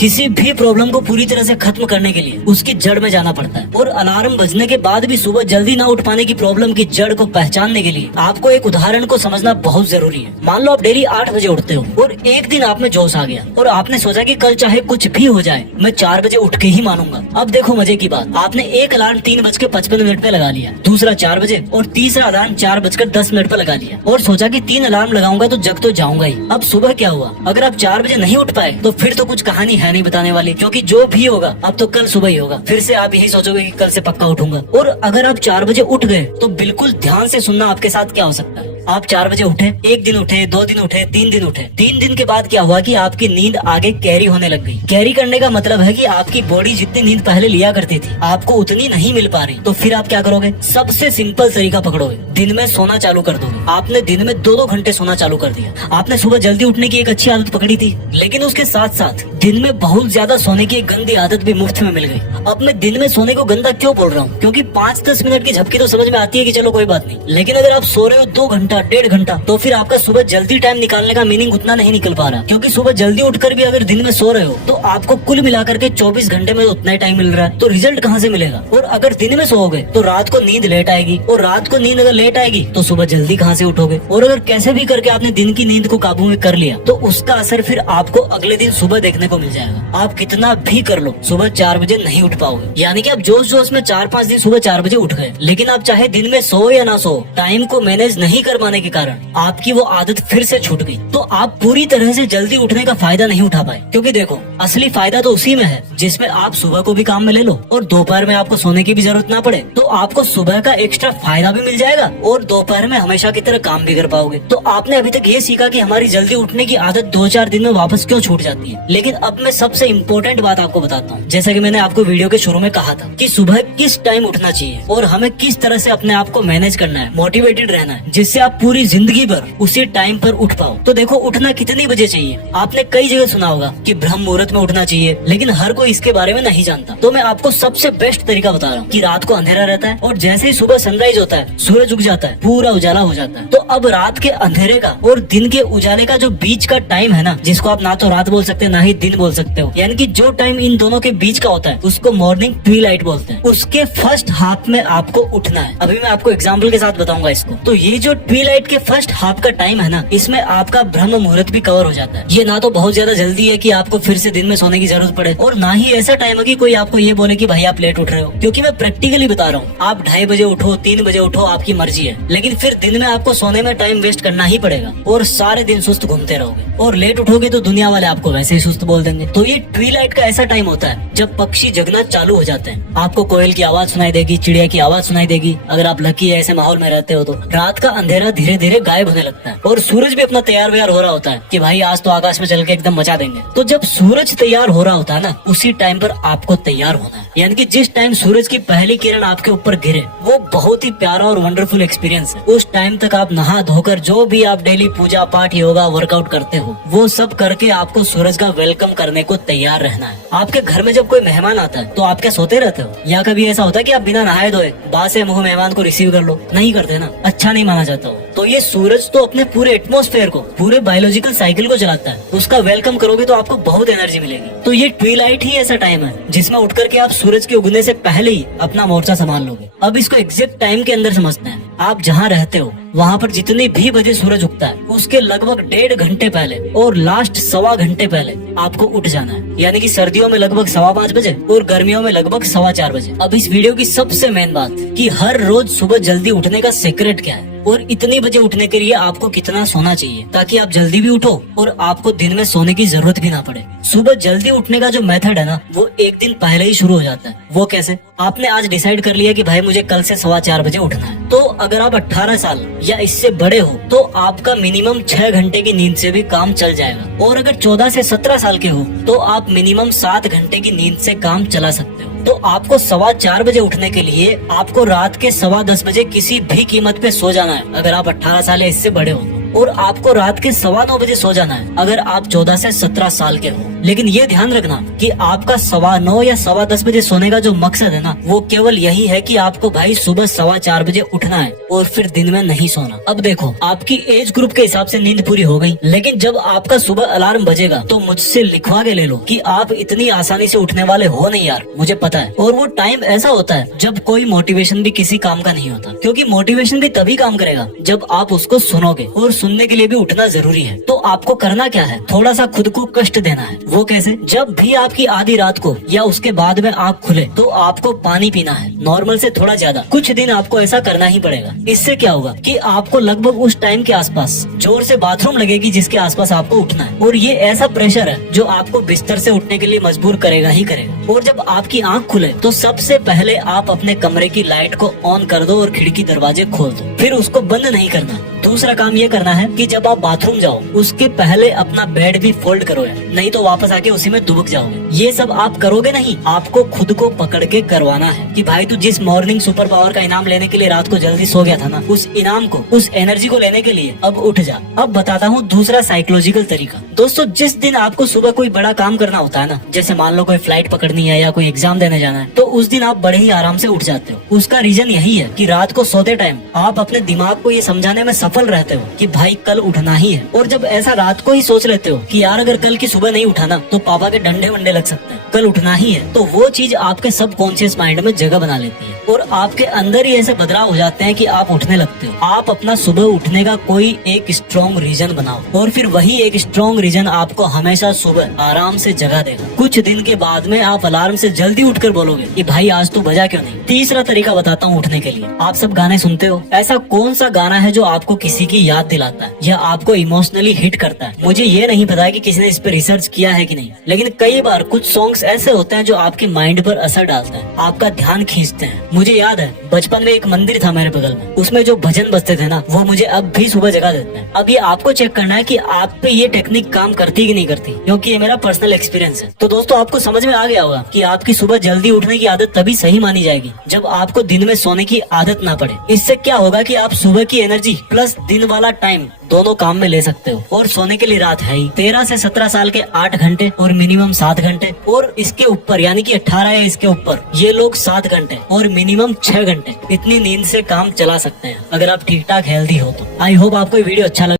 किसी भी प्रॉब्लम को पूरी तरह से खत्म करने के लिए उसकी जड़ में जाना पड़ता है। और अलार्म बजने के बाद भी सुबह जल्दी ना उठ पाने की प्रॉब्लम की जड़ को पहचानने के लिए आपको एक उदाहरण को समझना बहुत जरूरी है। मान लो आप डेली 8 बजे उठते हो और एक दिन आप में जोश आ गया और आपने सोचा कि कल चाहे कुछ भी हो जाए मैं 4 बजे उठ के ही मानूंगा। अब देखो मजे की बात, आपने एक अलार्म 3:55 पे लगा लिया, दूसरा 4 बजे और तीसरा अलार्म 4:10 पे लगा लिया और सोचा कि 3 अलार्म लगाऊंगा तो जग तो जाऊंगा ही। अब सुबह क्या हुआ? अगर आप 4 बजे नहीं उठ पाए तो फिर तो कुछ कहानी है नहीं बताने वाली, क्योंकि जो भी होगा अब तो कल सुबह ही होगा। फिर से आप यही सोचोगे कि कल से पक्का उठूंगा। और अगर आप 4 बजे उठ गए तो बिल्कुल ध्यान से सुनना आपके साथ क्या हो सकता है। आप 4 बजे उठे, एक दिन उठे, 2 दिन उठे, 3 दिन उठे। 3 दिन के बाद क्या हुआ कि आपकी नींद आगे कैरी होने लग गई। कैरी करने का मतलब है कि आपकी बॉडी जितनी नींद पहले लिया करती थी आपको उतनी नहीं मिल पा रही। तो फिर आप क्या करोगे? सबसे सिंपल तरीका पकड़ोगे, दिन में सोना चालू कर दोगे। आपने दिन में 2-2 घंटे सोना चालू कर दिया। आपने सुबह जल्दी उठने की एक अच्छी आदत पकड़ी थी, लेकिन उसके साथ साथ दिन में बहुत ज्यादा सोने की एक गंदी आदत भी मुफ्त में मिल गई। अब मैं दिन में सोने को गंदा क्यों बोल रहा हूँ? क्योंकि 5-10 मिनट की झपकी तो समझ में आती है कि चलो कोई बात नहीं, लेकिन अगर आप सो रहे हो 2 घंटा 1.5 घंटा तो फिर आपका सुबह जल्दी टाइम निकालने का मीनिंग उतना नहीं निकल पा रहा। क्योंकि सुबह जल्दी उठकर भी अगर दिन में सो रहे हो तो आपको कुल मिलाकर के 24 घंटे में उतना ही टाइम मिल रहा है, तो रिजल्ट कहाँ से मिलेगा? और अगर दिन में सोओगे तो रात को नींद लेट आएगी, और रात को नींद अगर लेट आएगी तो सुबह जल्दी कहाँ से उठोगे? और अगर कैसे भी करके आपने दिन की नींद को काबू में कर लिया तो उसका असर फिर आपको अगले दिन सुबह देखने को मिल जाएगा। आप कितना भी कर लो सुबह 4 बजे नहीं उठ पाओगे। यानी कि आप जोश जोश में 4-5 दिन सुबह 4 बजे उठ गए, लेकिन आप चाहे दिन में सो या ना सो, टाइम को मैनेज नहीं कर पाने के कारण आपकी वो आदत फिर से छूट गई। तो आप पूरी तरह से जल्दी उठने का फायदा नहीं उठा पाए। क्योंकि देखो, असली फायदा तो उसी में है जिसमें आप सुबह को भी काम में ले लो और दोपहर में आपको सोने की भी जरूरत ना पड़े। तो आपको सुबह का एक्स्ट्रा फायदा भी मिल जाएगा और दोपहर में हमेशा की तरह काम भी कर पाओगे। तो आपने अभी तक ये सीखा कि हमारी जल्दी उठने की आदत 2-4 दिन में वापस क्यों छूट जाती है। लेकिन अब मैं सबसे इम्पोर्टेंट बात आपको बताता हूँ। जैसा कि मैंने आपको वीडियो के शुरू में कहा था कि सुबह किस टाइम उठना चाहिए और हमें किस तरह से अपने आप को मैनेज करना है, मोटिवेटेड रहना है, जिससे आप पूरी जिंदगी भर उसी टाइम पर उठ पाओ। तो देखो, उठना कितनी बजे चाहिए? आपने कई जगह सुना होगा कि ब्रह्म मुहूर्त में उठना चाहिए, लेकिन हर कोई इसके बारे में नहीं जानता। तो मैं आपको सबसे बेस्ट तरीका बता रहा हूँ कि रात को अंधेरा रहता है और जैसे ही सुबह सनराइज होता है, सूरज उग जाता है, पूरा उजाला हो जाता है। तो अब रात के अंधेरे का और दिन के उजाले का जो बीच का टाइम है ना, जिसको आप ना तो रात बोल सकते हैं ना ही दिन बोल सकते हो, यानी कि जो टाइम इन दोनों के बीच का होता है उसको मॉर्निंग ट्विलाइट बोलते हैं। उसके फर्स्ट हाफ में आपको उठना है। अभी मैं आपको एग्जाम्पल के साथ बताऊंगा इसको। तो ये जो ट्विलाइट के फर्स्ट हाफ का टाइम है ना, इसमें आपका ब्रह्म मुहूर्त भी कवर हो जाता है। ये ना तो बहुत ज्यादा जल्दी है कि आपको फिर से दिन में सोने की जरूरत पड़े, और ना ही ऐसा टाइम है कि कोई आपको ये बोले कि भाई आप लेट उठ रहे हो। क्योंकि मैं प्रैक्टिकली बता रहा हूँ, आप 2:30 बजे उठो, 3 बजे उठो, आपकी मर्जी है, लेकिन फिर दिन में आपको सोने में टाइम वेस्ट करना ही पड़ेगा और सारे दिन सुस्त घूमते रहोगे। और लेट उठोगे तो दुनिया वाले आपको वैसे ही सुस्त बोल देंगे। तो ये ट्विलाइट का ऐसा टाइम होता है जब पक्षी जगना चालू हो जाते हैं। आपको कोयल की आवाज सुनाई देगी, चिड़िया की आवाज सुनाई देगी। अगर आप लकी है, ऐसे माहौल में रहते हो, तो रात का अंधेरा धीरे धीरे गायब होने लगता है और सूरज भी अपना तैयार व्यार हो रहा होता है कि भाई आज तो आकाश में चल के एकदम मचा देंगे। तो जब सूरज तैयार हो रहा होता है ना, उसी टाइम पर आपको तैयार होना है। यानी कि जिस टाइम सूरज की पहली किरण आपके ऊपर गिरे, वो बहुत ही प्यारा और वंडरफुल एक्सपीरियंस है। उस टाइम तक आप नहा धोकर जो भी आप डेली पूजा पाठ, योगा, वर्कआउट करते हो, वो सब करके आपको सूरज का वेलकम करने को तैयार रहना है। आपके घर में जब कोई मेहमान आता है तो आप क्या सोते रहते हो? या कभी ऐसा होता है कि आप बिना नहाए धोए बासे मुंह मेहमान को रिसीव कर लो? नहीं करते ना, अच्छा नहीं माना जाता हो। तो ये सूरज तो अपने पूरे एटमॉस्फेयर को, पूरे बायोलॉजिकल साइकिल को चलाता है। उसका वेलकम करोगे तो आपको बहुत एनर्जी मिलेगी। तो ये ट्विलाइट ही ऐसा टाइम है जिसमें उठ करके आप सूरज के उगने से पहले ही अपना मोर्चा संभाल लोगे। अब इसको एग्जैक्ट टाइम के अंदर समझते हैं। आप जहाँ रहते हो वहाँ पर जितनी भी बजे सूरज उगता है उसके लगभग 1.5 घंटे पहले और लास्ट 1.25 घंटे पहले आपको उठ जाना है। यानी कि सर्दियों में लगभग 5:15 बजे और गर्मियों में लगभग 4:15 बजे। अब इस वीडियो की सबसे मेन बात कि हर रोज सुबह जल्दी उठने का सीक्रेट क्या है और इतनी बजे उठने के लिए आपको कितना सोना चाहिए, ताकि आप जल्दी भी उठो और आपको दिन में सोने की जरूरत भी ना पड़े। सुबह जल्दी उठने का जो मेथड है ना, वो एक दिन पहले ही शुरू हो जाता है। वो कैसे? आपने आज डिसाइड कर लिया कि भाई मुझे कल से 4:15 बजे उठना है, तो अगर आप 18 साल या इससे बड़े हो तो आपका मिनिमम 6 घंटे की नींद से भी काम चल जाएगा। और अगर 14 से 17 साल के हो तो आप मिनिमम 7 घंटे की नींद से काम चला सकते हो। तो आपको 4:15 बजे उठने के लिए आपको रात के 10:15 बजे किसी भी कीमत पे सो जाना है, अगर आप 18 साल या इससे बड़े हो। और आपको रात के 9:15 बजे सो जाना है अगर आप 14 से 17 साल के हो। लेकिन ये ध्यान रखना कि आपका 9:15 या 10:15 बजे सोने का जो मकसद है ना, वो केवल यही है कि आपको भाई सुबह 4:15 बजे उठना है और फिर दिन में नहीं सोना। अब देखो, आपकी एज ग्रुप के हिसाब से नींद पूरी हो गई, लेकिन जब आपका सुबह अलार्म बजेगा तो मुझसे लिखवा के ले लो कि आप इतनी आसानी से उठने वाले हो नहीं यार, मुझे पता है। और वो टाइम ऐसा होता है जब कोई मोटिवेशन भी किसी काम का नहीं होता, क्योंकि मोटिवेशन भी तभी काम करेगा जब आप उसको सुनोगे, और सुनने के लिए भी उठना जरूरी है। तो आपको करना क्या है, थोड़ा सा खुद को कष्ट देना है। वो कैसे? जब भी आपकी आधी रात को या उसके बाद में आँख खुले तो आपको पानी पीना है, नॉर्मल से थोड़ा ज्यादा। कुछ दिन आपको ऐसा करना ही पड़ेगा। इससे क्या होगा कि आपको लगभग उस टाइम के आसपास जोर से बाथरूम लगेगी जिसके आसपास आपको उठना है, और ये ऐसा प्रेशर है जो आपको बिस्तर से उठने के लिए मजबूर करेगा ही करेगा। और जब आपकी आँख खुले तो सबसे पहले आप अपने कमरे की लाइट को ऑन कर दो और खिड़की दरवाजे खोल दो, फिर उसको बंद नहीं करना। दूसरा काम ये करना है कि जब आप बाथरूम जाओ उसके पहले अपना बेड भी फोल्ड करो यार, नहीं तो वापस आके उसी में दुबक जाओगे। ये सब आप करोगे नहीं, आपको खुद को पकड़ के करवाना है कि भाई तू जिस मॉर्निंग सुपर पावर का इनाम लेने के लिए रात को जल्दी सो गया था ना, उस इनाम को, उस एनर्जी को लेने के लिए अब उठ जा। अब बताता हूँ दूसरा साइकोलॉजिकल तरीका। दोस्तों, जिस दिन आपको सुबह कोई बड़ा काम करना होता है ना, जैसे मान लो कोई फ्लाइट पकड़नी है या कोई एग्जाम देने जाना है, तो उस दिन आप बड़े ही आराम से उठ जाते हो। उसका रीजन यही है कि रात को सोते टाइम आप अपने दिमाग को ये समझाने में सफल रहते हो कि भाई कल उठना ही है। और जब ऐसा रात को ही सोच लेते हो कि यार अगर कल की सुबह नहीं उठा ना तो पापा के डंडे वंडे लग सकते हैं, कल उठना ही है, तो वो चीज आपके सबकॉन्शियस माइंड में जगह बना लेती है और आपके अंदर ही ऐसे बदलाव हो जाते हैं कि आप उठने लगते हो। आप अपना सुबह उठने का कोई एक स्ट्रॉन्ग रीजन बनाओ और फिर वही एक स्ट्रॉन्ग रीजन आपको हमेशा सुबह आराम से जगा देगा। कुछ दिन के बाद में आप अलार्म से जल्दी उठकर बोलोगे कि भाई आज तो बजा क्यों नहीं। तीसरा तरीका बताता हूँ उठने के लिए। आप सब गाने सुनते हो, ऐसा कौन सा गाना है जो आपको किसी की याद दिलाता है या आपको इमोशनली हिट करता है? मुझे ये नहीं पता कि किसी ने इस पे रिसर्च किया है कि नहीं, लेकिन कई बार कुछ सॉन्ग्स ऐसे होते हैं जो आपके माइंड पर असर डालते हैं, आपका ध्यान खींचते हैं। मुझे याद है बचपन में एक मंदिर था मेरे बगल में, उसमें जो भजन बजते थे ना, वो मुझे अब भी सुबह जगा देते हैं। अब ये आपको चेक करना है कि आप पे ये टेक्निक काम करती कि नहीं करती, क्योंकि ये मेरा पर्सनल एक्सपीरियंस है। तो दोस्तों, आपको समझ में आ गया होगा कि आपकी सुबह जल्दी उठने की आदत तभी सही मानी जाएगी जब आपको दिन में सोने की आदत ना पड़े। इससे क्या होगा कि आप सुबह की एनर्जी प्लस दिन वाला टाइम दोनों काम में ले सकते हो। और सोने के लिए रात है ही 13 से 17 साल के 8 घंटे और मिनिमम 7 घंटे, और इसके ऊपर यानी कि 18 या इसके ऊपर ये लोग 7 घंटे और मिनिमम 6 घंटे इतनी नींद से काम चला सकते हैं अगर आप ठीक ठाक हेल्दी हो तो। आई होप आपको ये वीडियो अच्छा लगा।